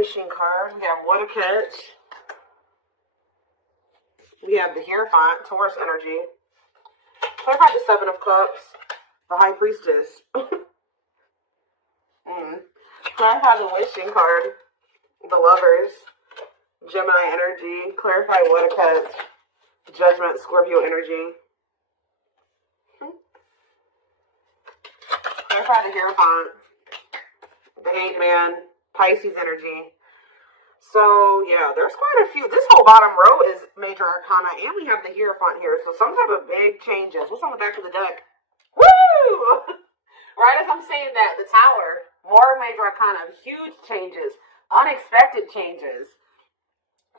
wishing card. We have what a catch. We have the Hierophant, Taurus energy. Clarify the Seven of Cups, the High Priestess. Clarify the wishing card, the Lovers, Gemini energy. Clarify what a catch, Judgment, Scorpio energy. Clarify the Hierophant, the Hangman, Pisces energy. So, yeah, there's quite a few. This whole bottom row is major arcana, and we have the Hierophant here. So, some type of big changes. What's on the back of the deck? Woo! Right as I'm saying that, the Tower, more major arcana, huge changes, unexpected changes,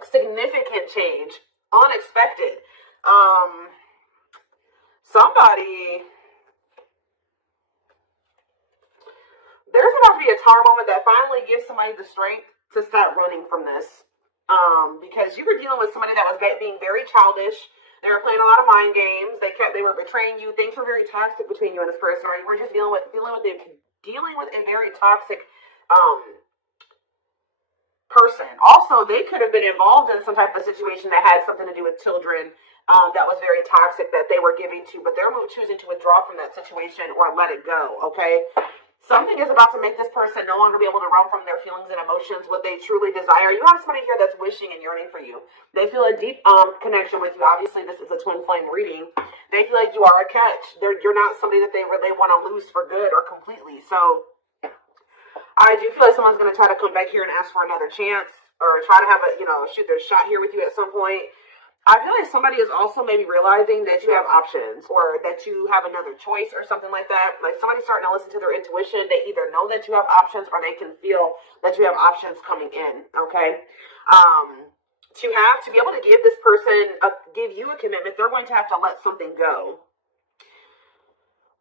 significant change, unexpected. Somebody... There's about to be a Tower moment that finally gives somebody the strength to stop running from this. Because you were dealing with somebody that was being very childish. They were playing a lot of mind games. They were betraying you. Things were very toxic between you and this person, or you were just dealing with a very toxic person. Also, they could have been involved in some type of situation that had something to do with children. That was very toxic that they were giving to, but they're choosing to withdraw from that situation or let it go. Okay. Something is about to make this person no longer be able to run from their feelings and emotions, what they truly desire. You have somebody here that's wishing and yearning for you. They feel a deep connection with you. Obviously, this is a twin flame reading. They feel like you are a catch. You're not somebody that they really want to lose for good or completely. So, I do feel like someone's going to try to come back here and ask for another chance or try to have shoot their shot here with you at some point. I feel like somebody is also maybe realizing that you have options or that you have another choice or something like that. Like somebody's starting to listen to their intuition. They either know that you have options or they can feel that you have options coming in, okay? To be able to give this person, give you a commitment, they're going to have to let something go.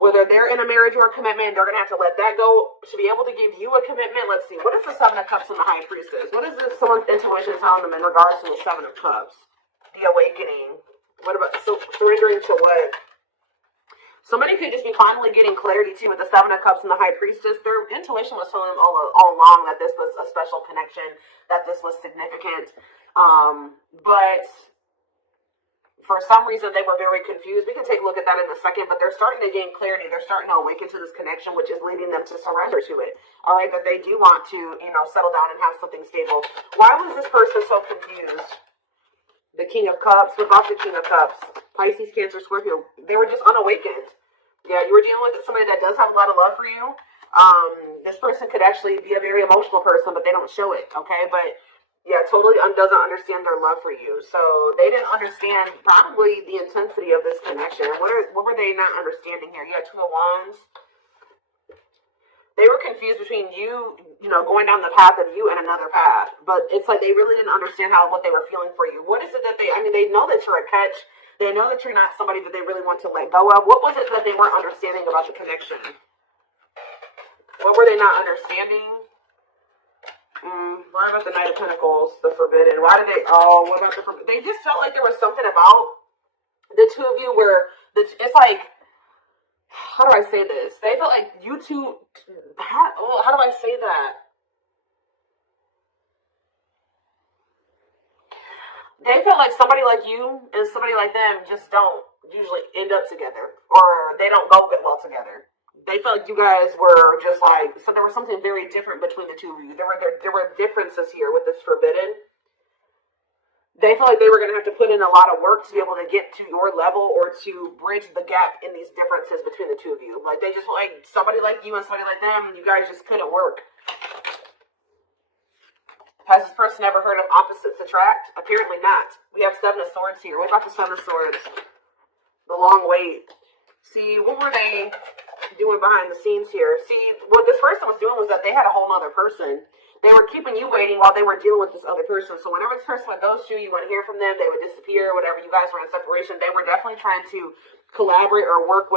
Whether they're in a marriage or a commitment, they're going to have to let that go to be able to give you a commitment. Let's see. What is the Seven of Cups and the High Priestess? What is this someone's intuition telling them in regards to the Seven of Cups? The awakening. What about surrendering to what? Somebody could just be finally getting clarity too with the Seven of Cups and the High Priestess. Their intuition was telling them all along that this was a special connection, that this was significant. But for some reason they were very confused. We can take a look at that in a second, but they're starting to gain clarity. They're starting to awaken to this connection, which is leading them to surrender to it. All right, that they do want to, settle down and have something stable. Why was this person so confused? The King of Cups, without the King of Cups, Pisces, Cancer, Scorpio, they were just unawakened. Yeah, you were dealing with somebody that does have a lot of love for you. This person could actually be a very emotional person, but they don't show it, okay? But, yeah, totally doesn't understand their love for you. So, they didn't understand probably the intensity of this connection. What were they not understanding here? You had Two of Wands. They were confused between you, going down the path of you and another path. But it's like they really didn't understand what they were feeling for you. What is it that they know that you're a catch. They know that you're not somebody that they really want to let go of. What was it that they weren't understanding about the connection? What were they not understanding? What about the Knight of Pentacles, the Forbidden? What about the Forbidden? They just felt like there was something about the two of you where it's like, how do I say this? They felt like you two, how do I say that? They felt like somebody like you and somebody like them just don't usually end up together, or they don't go well together. They felt like you guys were just like, so there was something very different between the two of you. There were differences here with this Forbidden. They felt like they were going to have to put in a lot of work to be able to get to your level or to bridge the gap in these differences between the two of you. Like, they just felt like somebody like you and somebody like them, you guys just couldn't work. Has this person ever heard of opposites attract? Apparently not. We have Seven of Swords here. What about the Seven of Swords? The long wait. See, what were they doing behind the scenes here? See, what this person was doing was that they had a whole other person. They were keeping you waiting while they were dealing with this other person. So whenever this person would ghost you, you wouldn't hear from them. They would disappear. Whatever, you guys were in separation. They were definitely trying to collaborate or work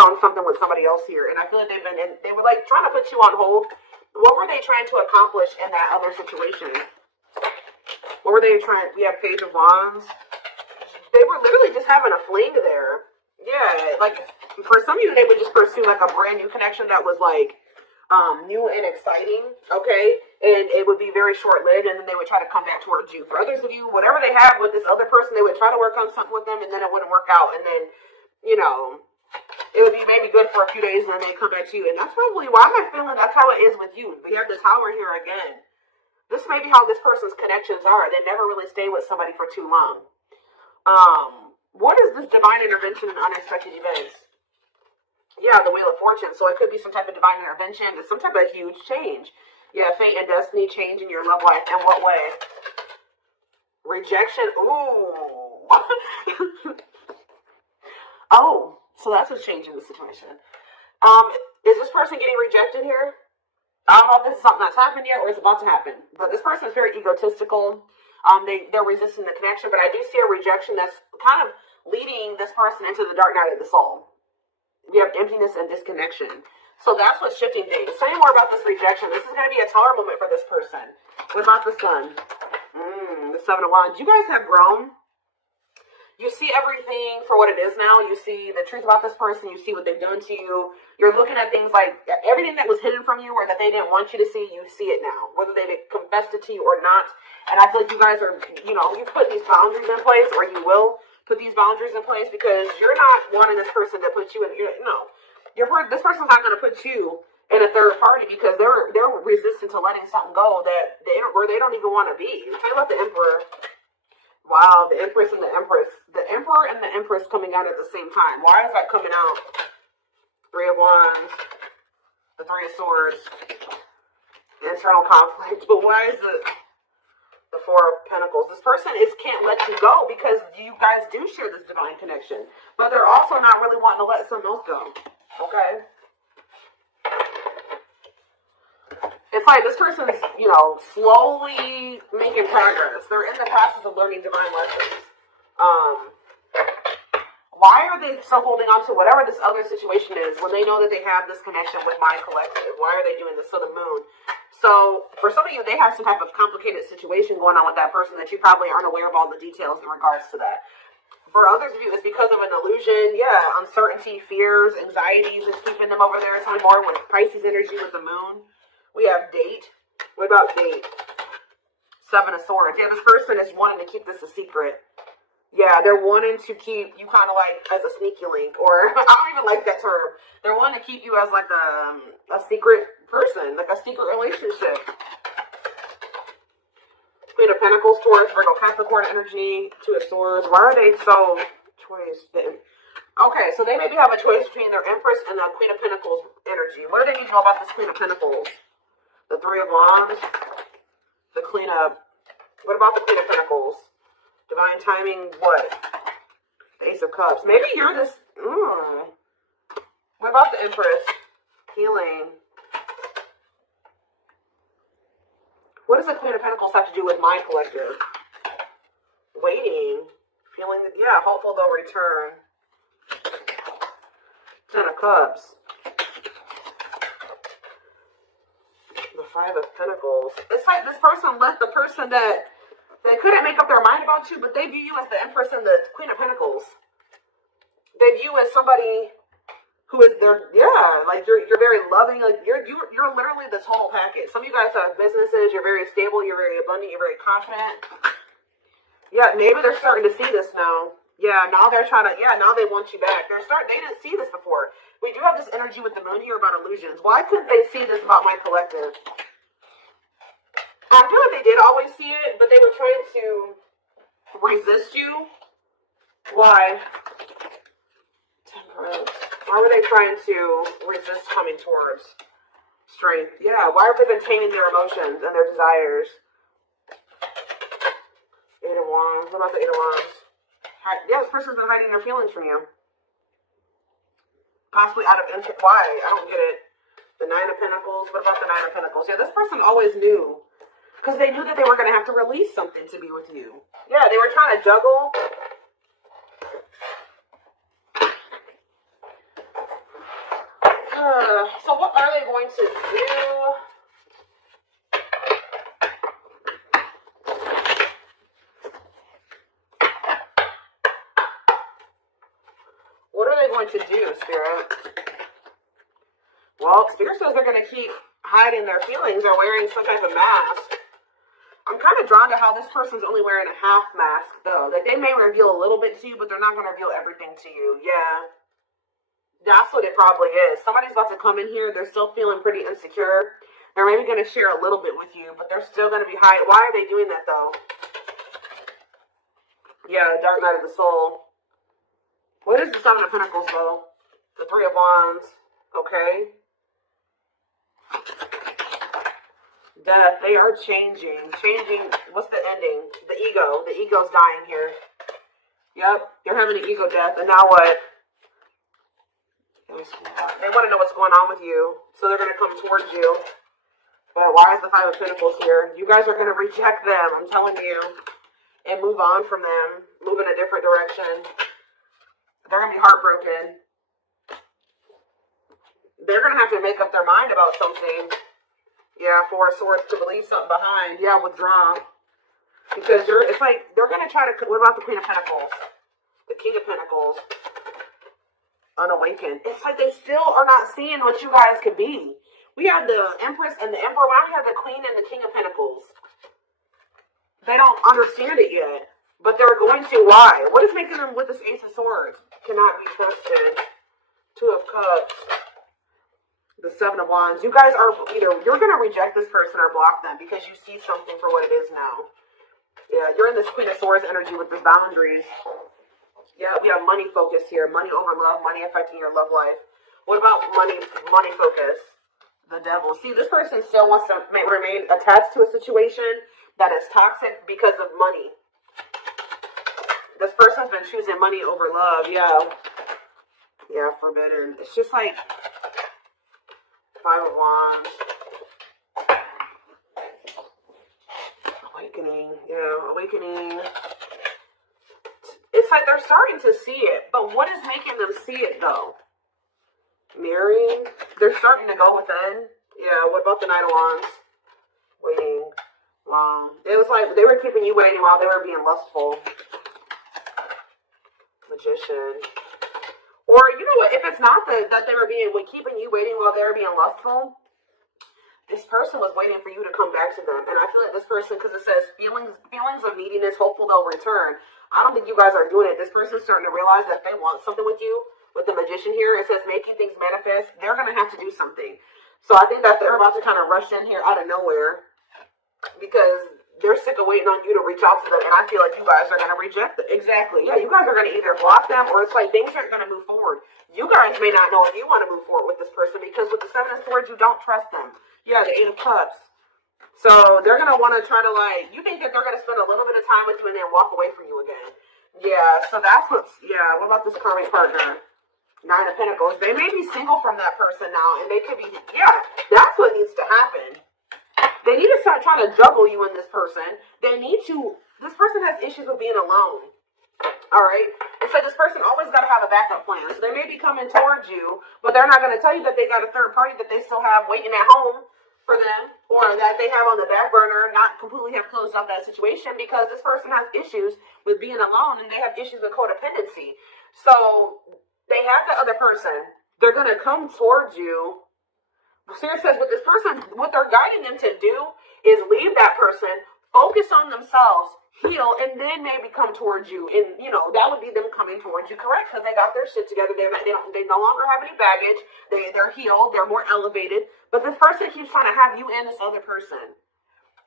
on something with somebody else here. And I feel like they were like trying to put you on hold. What were they trying to accomplish in that other situation? What were they trying? We have Page of Wands. They were literally just having a fling there. Yeah, like for some of you, they would just pursue like a brand new connection that was like new and exciting. Okay. and it would be very short-lived, and then they would try to come back towards you. For others of you, whatever they have with this other person, they would try to work on something with them, and then it wouldn't work out, and then, you know, it would be maybe good for a few days, and then they come back to you. And that's probably why I'm feeling that's how it is with you. We have the Tower here again. This may be how this person's connections are. They never really stay with somebody for too long. What is this divine intervention and unexpected events? Yeah, the Wheel of Fortune. So it could be some type of divine intervention. It's some type of huge change. Yeah, fate and destiny change in your love life. In what way? Rejection. Ooh. Oh, so that's what's changing the situation. Is this person getting rejected here? I don't know if this is something that's happened yet or it's about to happen. But this person is very egotistical. They're resisting the connection. But I do see a rejection that's kind of leading this person into the dark night of the soul. We have emptiness and disconnection. So that's what's shifting things. Say more about this rejection. This is going to be a tower moment for this person. What about the Sun? The Seven of Wands. You guys have grown. You see everything for what it is now. You see the truth about this person. You see what they've done to you. You're looking at things like everything that was hidden from you or that they didn't want you to see, you see it now. Whether they've confessed it to you or not. And I feel like you guys are, you've put these boundaries in place, or you will put these boundaries in place, because you're not wanting this person to put you in, this person's not going to put you in a third party because they're resistant to letting something go that where they don't even want to be. Talk about the Emperor. Wow, the Empress and the Empress. The Emperor and the Empress coming out at the same time. Why is that coming out? Three of Wands, the Three of Swords, internal conflict. But why is the Four of Pentacles? This person can't let you go because you guys do share this divine connection. But they're also not really wanting to let something else go. Okay? It's like this person's, slowly making progress. They're in the process of learning divine lessons. Why are they still holding on to whatever this other situation is when they know that they have this connection with my collective? Why are they doing this? So the Moon. So for some of you, they have some type of complicated situation going on with that person that you probably aren't aware of all the details in regards to that. For others of you, it's because of an illusion. Yeah, uncertainty, fears, anxieties is keeping them over there. Something more with Pisces energy with the Moon. We have Date. What about Date? Seven of Swords. Yeah, this person is wanting to keep this a secret. Yeah, they're wanting to keep you kind of like as a sneaky link, or I don't even like that term. They're wanting to keep you as like a secret person, like a secret relationship. Queen of Pentacles, Taurus, Virgo, Capricorn energy, Two of Swords. Why are they so choice? Okay, so they maybe have a choice between their Empress and the Queen of Pentacles energy. What do they need to know about this Queen of Pentacles? The Three of Wands, the Queen of... What about the Queen of Pentacles? Divine timing, what? The Ace of Cups. Maybe you're this... What about the Empress? Healing. What does the Queen of Pentacles have to do with my collective? Waiting. Feeling that, yeah, hopeful they'll return. Ten of Cups. The Five of Pentacles. It's like this person left the person that they couldn't make up their mind about you, but they view you as the Empress and the Queen of Pentacles. They view you as somebody who is their, like you're very loving, like you're literally the total package. Some of you guys have businesses, you're very stable, you're very abundant, you're very confident. Yeah, maybe they're starting to see this now. Yeah, now they're trying to, now they want you back. They didn't see this before. We do have this energy with the Moon here about illusions. Why couldn't they see this about my collective? I feel like they did always see it, but they were trying to resist you. Why? Temperance. Why were they trying to resist coming towards strength? Yeah, why have they been taming their emotions and their desires? Eight of Wands. What about the Eight of Wands? Yeah, this person's been hiding their feelings from you. Possibly out of interest. Why? I don't get it. The Nine of Pentacles. What about the Nine of Pentacles? Yeah, this person always knew. Because they knew that they were going to have to release something to be with you. Yeah, they were trying to juggle. So what are they going to do? What are they going to do, Spirit? Well, Spirit says they're going to keep hiding their feelings or wearing some type of mask. I'm kind of drawn to how this person's only wearing a half mask, though. Like, they may reveal a little bit to you, but they're not going to reveal everything to you. Yeah. That's what it probably is. Somebody's about to come in here. They're still feeling pretty insecure. They're maybe going to share a little bit with you, but they're still going to be hiding. Why are they doing that, though? Yeah, the Dark Night of the Soul. What is the Seven of Pentacles, though? The Three of Wands. Okay. Death. They are changing. Changing. What's the ending? The ego. The ego's dying here. Yep. You're having an ego death. And now what? They want to know what's going on with you. So they're going to come towards you. But why is the Five of Pentacles here? You guys are going to reject them. I'm telling you. And move on from them. Move in a different direction. They're going to be heartbroken. They're going to have to make up their mind about something. Yeah, Four of Swords, to leave something behind. Yeah, withdraw. Because it's like, they're going to try to, what about the Queen of Pentacles? The King of Pentacles. Unawakened. It's like they still are not seeing what you guys could be. We have the Empress and the Emperor. Now we have the Queen and the King of Pentacles. They don't understand it yet. But they're going to. Why? What is making them with this Ace of Swords? Cannot be trusted. Two of Cups. The Seven of Wands. You guys are either, you're going to reject this person or block them because you see something for what it is now. Yeah, you're in this Queen of Swords energy with the boundaries. Yeah, we have money focus here. Money over love. Money affecting your love life. What about money focus? The Devil. See, this person still wants to remain attached to a situation that is toxic because of money. This person's been choosing money over love. Yeah. Yeah, forbidden. It's just like Five of Wands. Awakening. Yeah, awakening. It's like they're starting to see it. But what is making them see it, though? Marrying. They're starting to go within. Yeah, what about the Knight of Wands? Waiting. Wow. It was like they were keeping you waiting while they were being lustful. Magician. Or, you know what, if it's not that they were keeping you waiting while they were being lustful, this person was waiting for you to come back to them. And I feel like this person, because it says feelings of neediness, hopeful they'll return. I don't think you guys are doing it. This person's starting to realize that if they want something with you, with the Magician here, it says making things manifest, they're going to have to do something. So I think that they're about to kind of rush in here out of nowhere because they're sick of waiting on you to reach out to them, and I feel like you guys are going to reject them. Exactly. Yeah, you guys are going to either block them, or it's like things aren't going to move forward. You guys may not know if you want to move forward with this person, because with the Seven of Swords, you don't trust them. Yeah, the Eight of Cups. So they're going to want to try to, like, you think that they're going to spend a little bit of time with you and then walk away from you again. Yeah, so that's what's, yeah, what about this karmic partner? Nine of Pentacles. They may be single from that person now, and they could be, yeah, that's what needs to happen. They need to start trying to juggle you in this person. They need to, this person has issues with being alone. All right? And so this person always got to have a backup plan. So they may be coming towards you, but they're not going to tell you that they got a third party that they still have waiting at home for them, or that they have on the back burner, not completely have closed out that situation, because this person has issues with being alone, and they have issues with codependency. So they have the other person. They're going to come towards you. Spirit says with this person, what they're guiding them to do is leave that person, focus on themselves, heal, and then maybe come towards you. And, you know, that would be them coming towards you, correct? Because they got their shit together. They no longer have any baggage. They're healed. They're more elevated. But this person keeps trying to have you and this other person.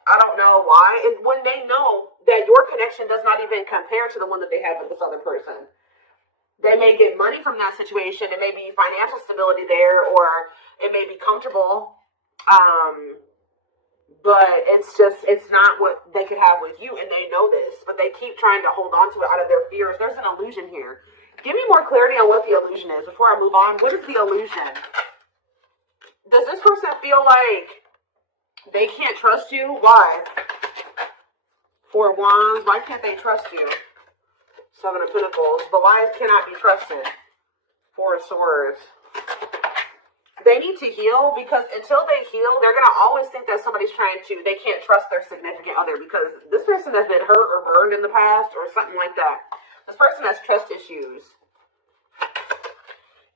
I don't know why. And when they know that your connection does not even compare to the one that they have with this other person. They may get money from that situation. It may be financial stability there, or it may be comfortable. But it's not what they could have with you, and they know this. But they keep trying to hold on to it out of their fears. There's an illusion here. Give me more clarity on what the illusion is before I move on. What is the illusion? Does this person feel like they can't trust you? Why? Four of Wands. Why can't they trust you? Seven of Pentacles. The wise cannot be trusted. Four of Swords. They need to heal, because until they heal, they're going to always think that somebody's they can't trust their significant other, because this person has been hurt or burned in the past or something like that. This person has trust issues.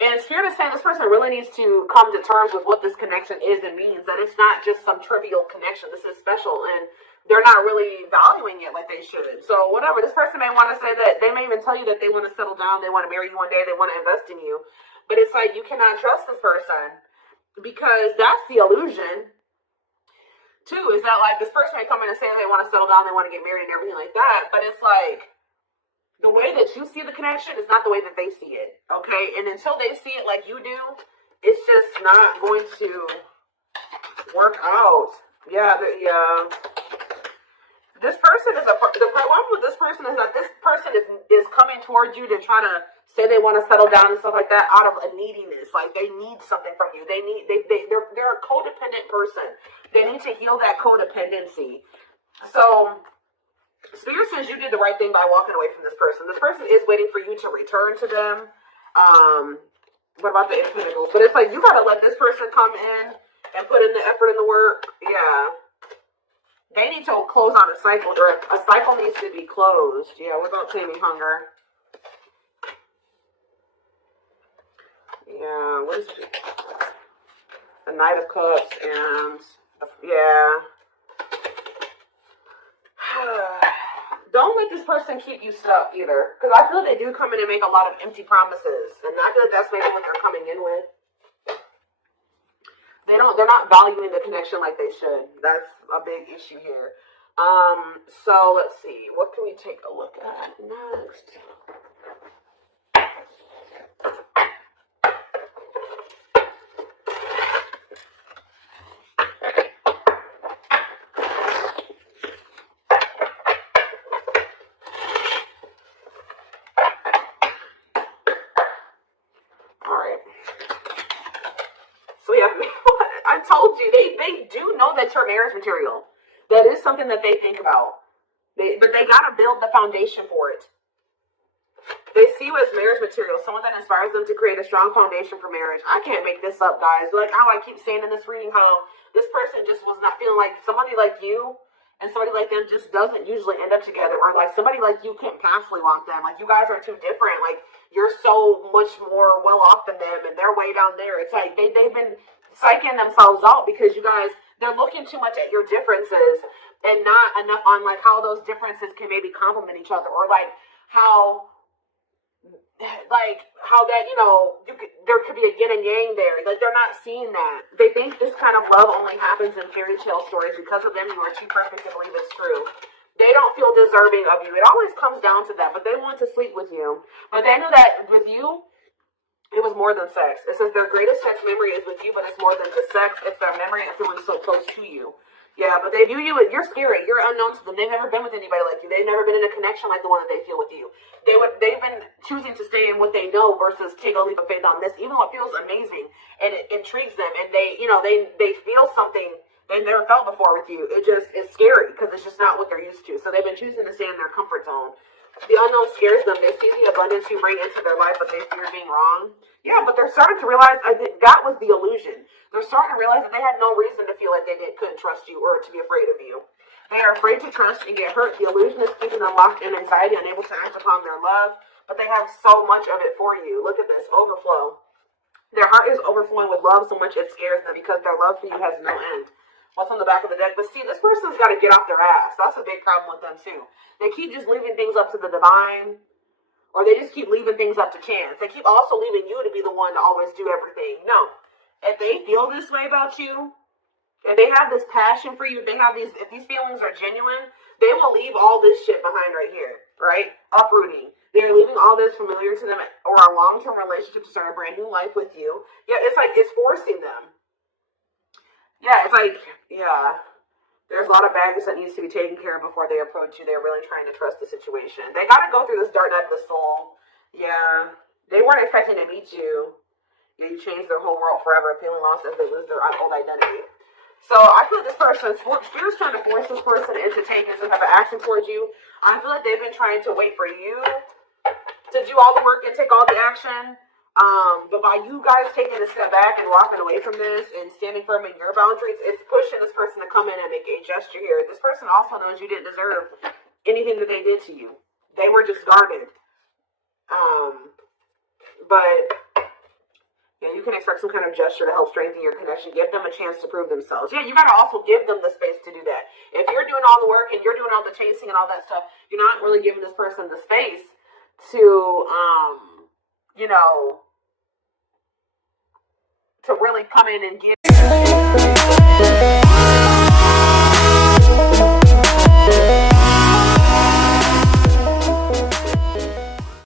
And And Spirit is saying this person really needs to come to terms with what this connection is and means. That it's not just some trivial connection. This is special, and they're not really valuing it like they should. So whatever, this person may want to say that, they may even tell you that they want to settle down, they want to marry you one day, they want to invest in you. But it's like, you cannot trust this person, because that's the illusion. Too, is that like, this person may come in and say they want to settle down, they want to get married and everything like that. But it's like, the way that you see the connection is not the way that they see it, okay? And until they see it like you do, it's just not going to work out. Yeah. This person is the problem with this person is that this person is coming towards you to try to say they want to settle down and stuff like that out of a neediness. Like, they need something from you. They're a codependent person. They need to heal that codependency. So Spirit says you did the right thing by walking away from this person. This person is waiting for you to return to them. What about the Eight of Pentacles? But it's like, you gotta let this person come in and put in the effort and the work. Yeah. They need to close on a cycle, or a cycle needs to be closed. Yeah, without taming hunger. Yeah, what is it? The Knight of Cups and, yeah. Don't let this person keep you stuck either, because I feel they do come in and make a lot of empty promises, and I feel like that's maybe what they're coming in with. They're not valuing the connection like they should. That's a big issue here. So let's see, what can we take a look at next? I told you, they do know that you're marriage material. That is something that they think about. But they got to build the foundation for it. They see you as marriage material, someone that inspires them to create a strong foundation for marriage. I can't make this up, guys. Like how I keep saying in this reading, how this person just was not feeling like somebody like you and somebody like them just doesn't usually end up together. Or like somebody like you couldn't possibly want them. Like, you guys are too different. Like, you're so much more well off than them, and they're way down there. It's like they've been psyching themselves out because you guys, they're looking too much at your differences and not enough on like how those differences can maybe complement each other, or like how that, you know, there could be a yin and yang there. Like, they're not seeing that. They think this kind of love only happens in fairy tale stories. Because of them, you are too perfect to believe it's true. They don't feel deserving of you. It always comes down to that, but they want to sleep with you. But they knew that with you, it was more than sex. It says their greatest sex memory is with you, but it's more than just sex. It's their memory of feeling so close to you. Yeah, but they view you, you're scary. You're unknown to them. They've never been with anybody like you. They've never been in a connection like the one that they feel with you. They've been choosing to stay in what they know versus take a leap of faith on this, even though it feels amazing and it intrigues them, and they feel something they've never felt before with you. It's scary because it's just not what they're used to. So they've been choosing to stay in their comfort zone. The unknown scares them. They see the abundance you bring into their life, but they fear being wrong. Yeah, but they're starting to realize that was the illusion. They're starting to realize that they had no reason to feel like couldn't trust you or to be afraid of you. They are afraid to trust and get hurt. The illusion is keeping them locked in anxiety, unable to act upon their love, but they have so much of it for you. Look at this, overflow. Their heart is overflowing with love so much it scares them because their love for you has no end. What's on the back of the deck? But see, this person's got to get off their ass. That's a big problem with them too. They keep just leaving things up to the divine, or they just keep leaving things up to chance. They keep also leaving you to be the one to always do everything. No. If they feel this way about you, if they have this passion for you, if these feelings are genuine, they will leave all this shit behind right here, right? Uprooting. They're leaving all this familiar to them or a long-term relationship to start a brand new life with you. Yeah, it's like it's forcing them. Yeah, it's like, yeah. There's a lot of baggage that needs to be taken care of before they approach you. They're really trying to trust the situation. They got to go through this dark night of the soul. Yeah. They weren't expecting to meet you. Yeah, you change their whole world forever, feeling lost as they lose their old identity. So I feel like this person, Spirit's trying to force this person into taking some type of action towards you. I feel like they've been trying to wait for you to do all the work and take all the action. But by you guys taking a step back and walking away from this and standing firm in your boundaries, it's pushing this person to come in and make a gesture here. This person also knows you didn't deserve anything that they did to you. They were just guarded. But you can expect some kind of gesture to help strengthen your connection. Give them a chance to prove themselves. Yeah, you got to also give them the space to do that. If you're doing all the work and you're doing all the chasing and all that stuff, you're not really giving this person the space to, you know, to really come in and give.